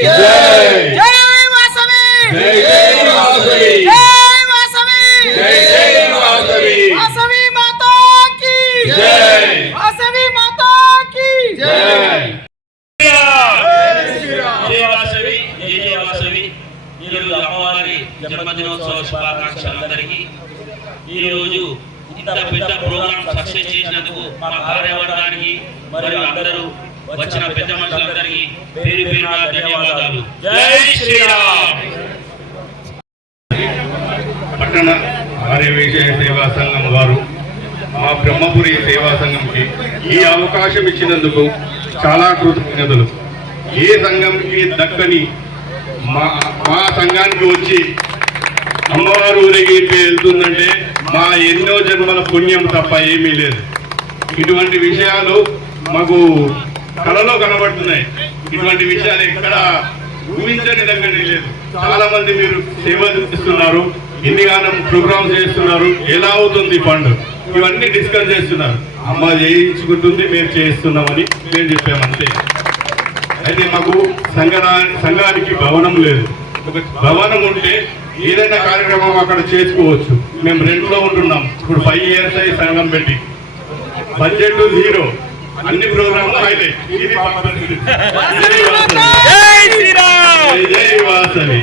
జై వాసవి! జై జై వాసవి! జై వాసవి! జై జై వాసవి! వాసవి మాతా కీ! జై! వాసవి మాతా కీ! జై! జయ వాసవి! జయ వాసవి! ఈరోజు అమ్మవారి జన్మదినోత్సవ శుభాకాంక్షలు అందరికీ. ఈరోజు ఇంత పెద్ద ప్రోగ్రాం సక్సెస్ చేసినందుకు మా కార్యవర్గానికి మరియు అందరూ వచ్చిన పెద్ద మనుషులందరికీ పేరు పేరుగా ధన్యవాదాలు. జై శ్రీరామ్. పట్టణ ఆర్యవేశ సేవా సంఘం వారు మా బ్రహ్మపురి సేవా సంఘంకి ఈ అవకాశం ఇచ్చినందుకు చాలా కృతజ్ఞతలు. ఏ సంఘంకి దక్కని మా మా సంఘానికి వచ్చి అమ్మవారు ఊరేగింపు వెళ్తుందంటే మా ఎన్నో జన్మల పుణ్యం తప్ప ఏమీ లేదు. ఇటువంటి విషయాలు మాకు కళలో కనబడుతున్నాయి. ఇటువంటి విషయాలు ఎక్కడ ఊహించని దగ్గర లేదు చాలా మంది మీరు సేవ చేస్తున్నారు ఇన్నిగానం ప్రోగ్రామ్ చేస్తున్నారు ఎలా అవుతుంది ఫండ్? ఇవన్నీ డిస్కస్ చేస్తున్నారు. అమ్మ చేయించుకుంటుంది మేము చేస్తున్నామని మేము చెప్పామంటే అయితే మాకు సంఘనా సంఘానికి భవనం లేదు. ఒక భవనం ఉంటే ఏదైనా కార్యక్రమం అక్కడ చేసుకోవచ్చు. మేము రెంట్లో ఉంటున్నాం. ఇప్పుడు ఫైవ్ ఇయర్స్ అయ్యి సంఘం పెట్టి. Budget zero. అన్ని ప్రోగ్రాంలు హైలైట్ ఇది వాసవి జై జై వాసవి